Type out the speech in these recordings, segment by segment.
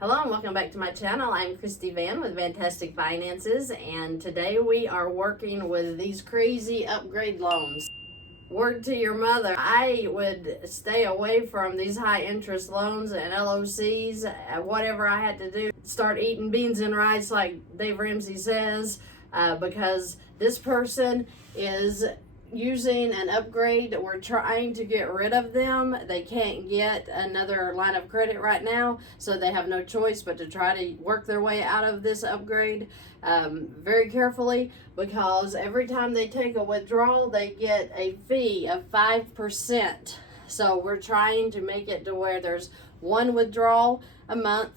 Hello and welcome back to my channel. I'm Christy VANN with Fantastic Finances, and today we are working with these crazy upgrade loans. Word to your mother, I would stay away from these high interest loans and LOCs, whatever I had to do. Start eating beans and rice like Dave Ramsey says, because this person is using an upgrade. We're trying to get rid of them. They can't get another line of credit right now, so they have no choice but to try to work their way out of this upgrade very carefully, because every time they take a withdrawal they get a fee of 5%. So we're trying to make it to where there's one withdrawal a month.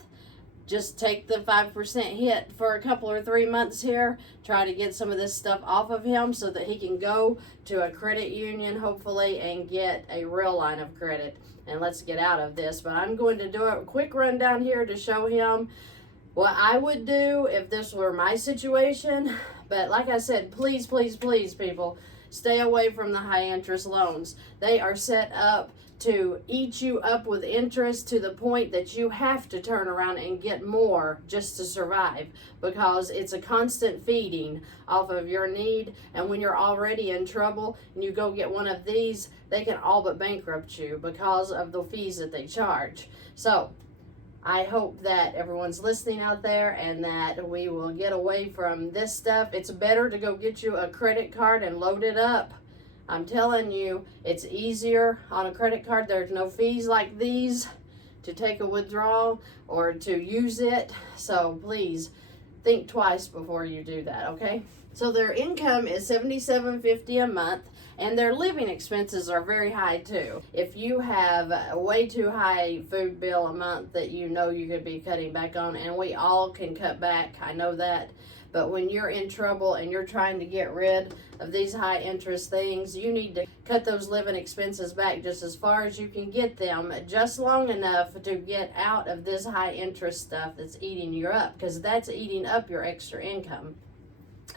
Just take the 5% hit for a couple or 3 months here. Try to get some of this stuff off of him so that he can go to a credit union, hopefully, and get a real line of credit. And let's get out of this. But I'm going to do a quick rundown here to show him what I would do if this were my situation. But like I said, please, please, please, people, stay away from the high interest loans. They are set up to eat you up with interest to the point that you have to turn around and get more just to survive, because it's a constant feeding off of your need. And when you're already in trouble and you go get one of these, they can all but bankrupt you because of the fees that they charge. So I hope that everyone's listening out there and that we will get away from this stuff. It's better to go get you a credit card and load it up. I'm telling you, it's easier on a credit card. There's no fees like these to take a withdrawal or to use it. So please think twice before you do that, okay? So their income is $77.50 a month, and their living expenses are very high too. If you have a way too high food bill a month that you know you could be cutting back on, and we all can cut back, I know that. But when you're in trouble and you're trying to get rid of these high interest things, you need to cut those living expenses back just as far as you can get them, just long enough to get out of this high interest stuff that's eating you up, because that's eating up your extra income.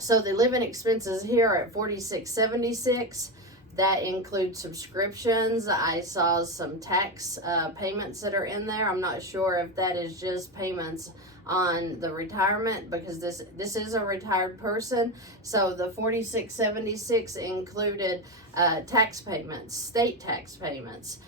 So the living expenses here are at $46.76. That includes subscriptions. I saw some tax payments that are in there. I'm not sure if that is just payments on the retirement, because this is a retired person. So the $46.76 included tax payments, state tax payments,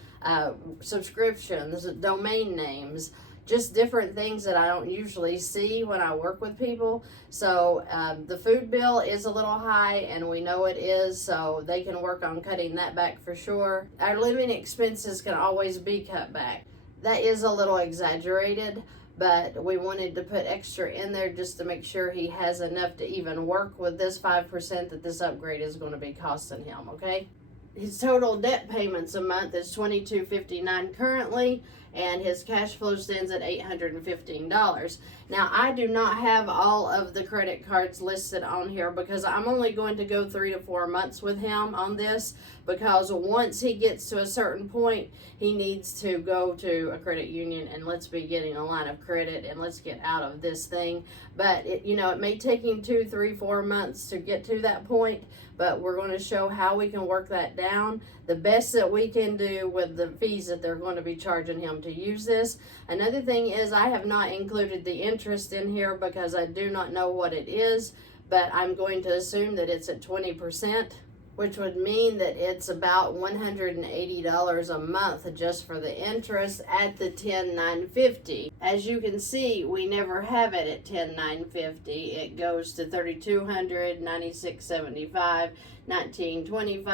subscriptions, domain names, just different things that I don't usually see when I work with people. So the food bill is a little high, and we know it is, so they can work on cutting that back for sure. Our living expenses can always be cut back. That is a little exaggerated, but we wanted to put extra in there just to make sure he has enough to even work with this 5% that this upgrade is going to be costing him, okay? His total debt payments a month is $22.59 currently, and his cash flow stands at $815. Now, I do not have all of the credit cards listed on here because I'm only going to go 3 to 4 months with him on this, because once he gets to a certain point, he needs to go to a credit union and let's be getting a line of credit and let's get out of this thing. But it may take him 2, 3, 4 months to get to that point, but we're going to show how we can work that down the best that we can do with the fees that they're going to be charging him to use this. Another thing is, I have not included the interest in here because I do not know what it is, but I'm going to assume that it's at 20%, which would mean that it's about $180 a month just for the interest at the $10,950. As you can see, we never have it at $10,950. It goes to $3,200, $96.75, $1,925,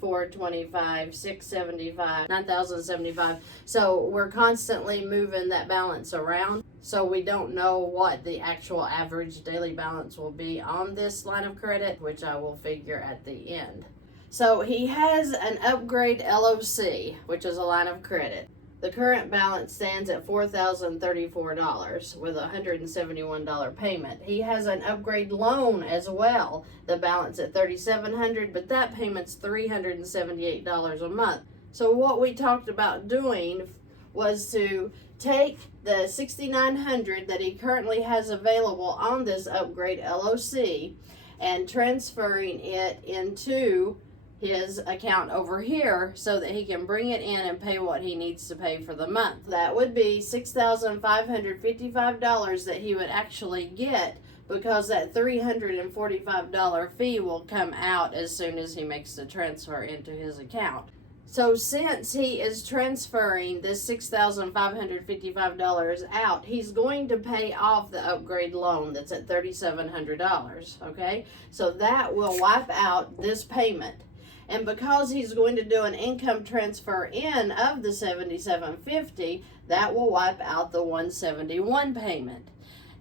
$84.25, $675, $9,075. So we're constantly moving that balance around. So we don't know what the actual average daily balance will be on this line of credit, which I will figure at the end. So he has an upgrade LOC, which is a line of credit. The current balance stands at $4,034 with a $171 payment. He has an upgrade loan as well. The balance at $3,700, but that payment's $378 a month. So what we talked about doing was to take the $6,900 that he currently has available on this upgrade LOC and transferring it into his account over here so that he can bring it in and pay what he needs to pay for the month. That would be $6,555 that he would actually get, because that $345 fee will come out as soon as he makes the transfer into his account. So since he is transferring this $6,555 out, he's going to pay off the upgrade loan that's at $3,700, okay? So that will wipe out this payment. And because he's going to do an income transfer in of the $7,750, that will wipe out the $171 payment.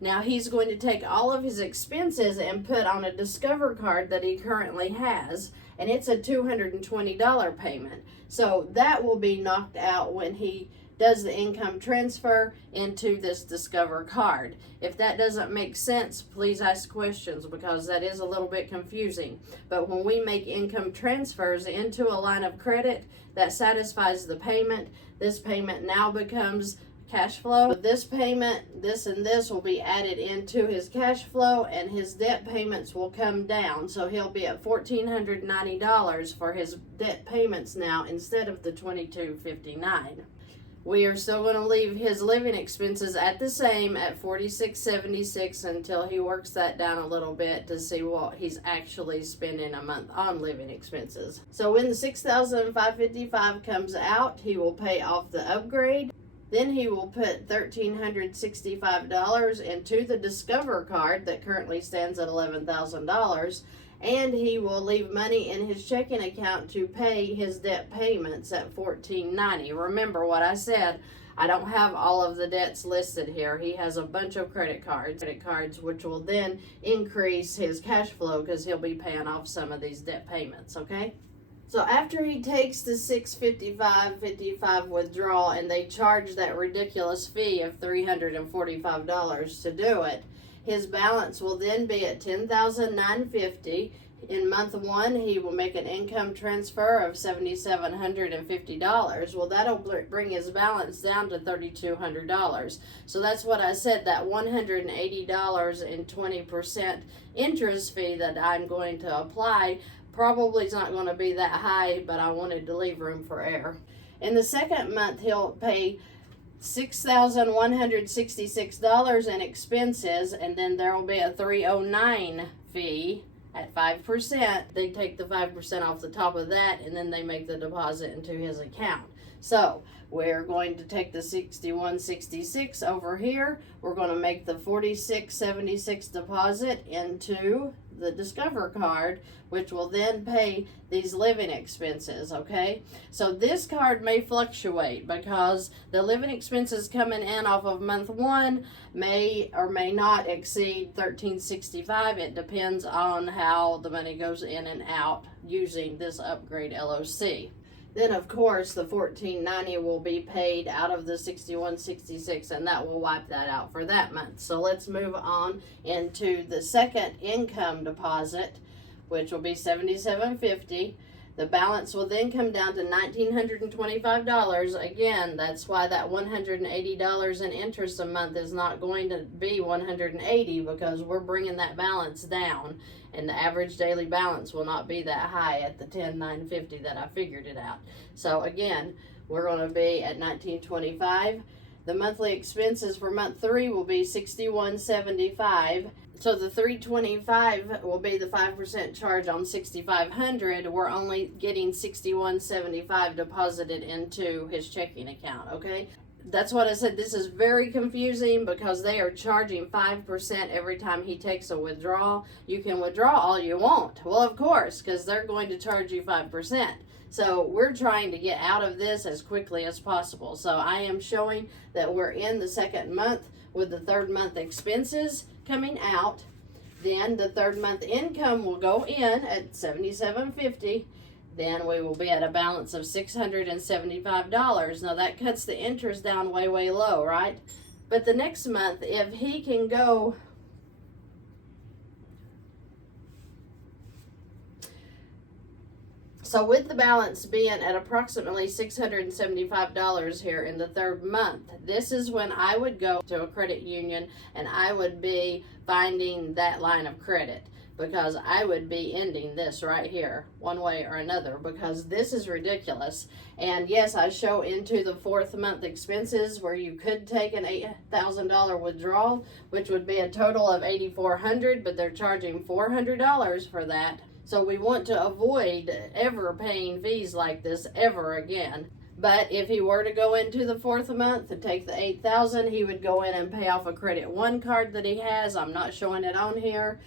Now he's going to take all of his expenses and put on a Discover card that he currently has, and it's a $220 payment. So that will be knocked out when he does the income transfer into this Discover card. If that doesn't make sense, please ask questions, because that is a little bit confusing. But when we make income transfers into a line of credit that satisfies the payment, this payment now becomes cash flow. This payment, this and this, will be added into his cash flow, and his debt payments will come down. So he'll be at $1,490 for his debt payments now, instead of the $2,259. We are still going to leave his living expenses at the same at $46.76 until he works that down a little bit to see what he's actually spending a month on living expenses. So when the $6,555 comes out, he will pay off the upgrade. Then he will put $1,365 into the Discover card that currently stands at $11,000. And he will leave money in his checking account to pay his debt payments at $1,490. Remember what I said, I don't have all of the debts listed here. He has a bunch of credit cards, which will then increase his cash flow because he'll be paying off some of these debt payments, okay? So after he takes the $655.55 withdrawal and they charge that ridiculous fee of $345 to do it, his balance will then be at $10,950. In month one, he will make an income transfer of $7,750. Well, that'll bring his balance down to $3,200. So that's what I said, that $180.20 interest fee that I'm going to apply probably is not going to be that high, but I wanted to leave room for error. In the second month, he'll pay $6,166 in expenses, and then there will be a $309 fee at 5%. They take the 5% off the top of that, and then they make the deposit into his account. So we're going to take the $61.66 over here. We're going to make the $46.76 deposit into the Discover card, which will then pay these living expenses, okay? So this card may fluctuate because the living expenses coming in off of month one may or may not exceed $1,365. It depends on how the money goes in and out using this upgrade LOC. Then, of course, the $1,490 will be paid out of the $61.66, and that will wipe that out for that month. So let's move on into the second income deposit, which will be $77.50. The balance will then come down to $1,925. Again, that's why that $180 in interest a month is not going to be $180, because we're bringing that balance down, and the average daily balance will not be that high at the $10,950 that I figured it out. So again, we're going to be at $1,925. The monthly expenses for month 3 will be $61.75. So the $325 will be the 5% charge on $6,500. We're only getting $61.75 deposited into his checking account, okay? That's what I said. This is very confusing because they are charging 5% every time he takes a withdrawal. You can withdraw all you want. Well, of course, because they're going to charge you 5%. So we're trying to get out of this as quickly as possible. So I am showing that we're in the second month with the third month expenses coming out. Then the third month income will go in at $77.50. Then we will be at a balance of $675. Now that cuts the interest down way, way low, right? But the next month, if he can go so with the balance being at approximately $675 here in the third month, this is when I would go to a credit union and I would be finding that line of credit. because I would be ending this right here one way or another, because this is ridiculous. And yes, I show into the 4th month expenses where you could take an $8,000 withdrawal, which would be a total of $8,400, but they're charging $400 for that. So we want to avoid ever paying fees like this ever again. But if he were to go into the 4th month and take the $8,000, he would go in and pay off a Credit One card that he has. I'm not showing it on here.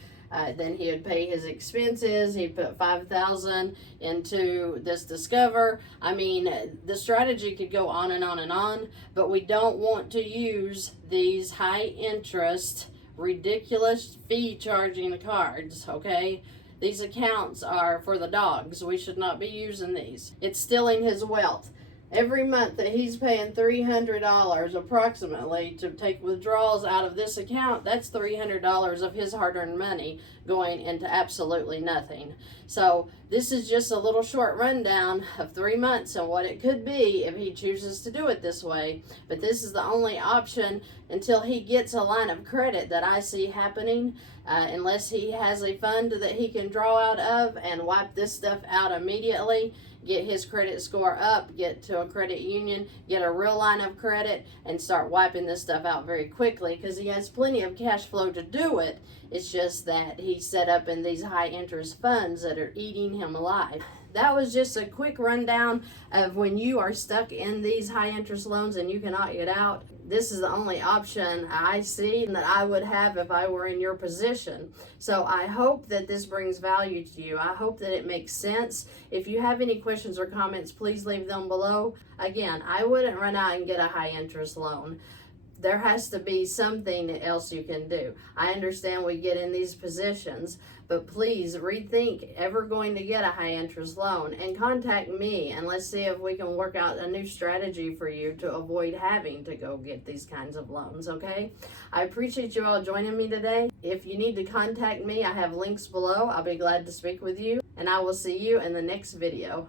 Then he would pay his expenses. He'd put $5,000 into this Discover. I mean, the strategy could go on and on and on, but we don't want to use these high interest, ridiculous fee charging cards, okay? These accounts are for the dogs. We should not be using these. It's stealing his wealth. Every month that he's paying $300 approximately to take withdrawals out of this account, that's $300 of his hard-earned money going into absolutely nothing. So this is just a little short rundown of 3 months and what it could be if he chooses to do it this way. But this is the only option until he gets a line of credit that I see happening, unless he has a fund that he can draw out of and wipe this stuff out immediately, get his credit score up, get to a credit union, get a real line of credit, and start wiping this stuff out very quickly, because he has plenty of cash flow to do it. It's just that he's set up in these high interest funds that are eating him alive. That was just a quick rundown of when you are stuck in these high interest loans and you cannot get out. This is the only option I see and that I would have if I were in your position. So I hope that this brings value to you. I hope that it makes sense. If you have any questions or comments, please leave them below. Again, I wouldn't run out and get a high interest loan. There has to be something else you can do. I understand we get in these positions, but please rethink ever going to get a high interest loan and contact me, and let's see if we can work out a new strategy for you to avoid having to go get these kinds of loans, okay? I appreciate you all joining me today. If you need to contact me, I have links below. I'll be glad to speak with you, and I will see you in the next video.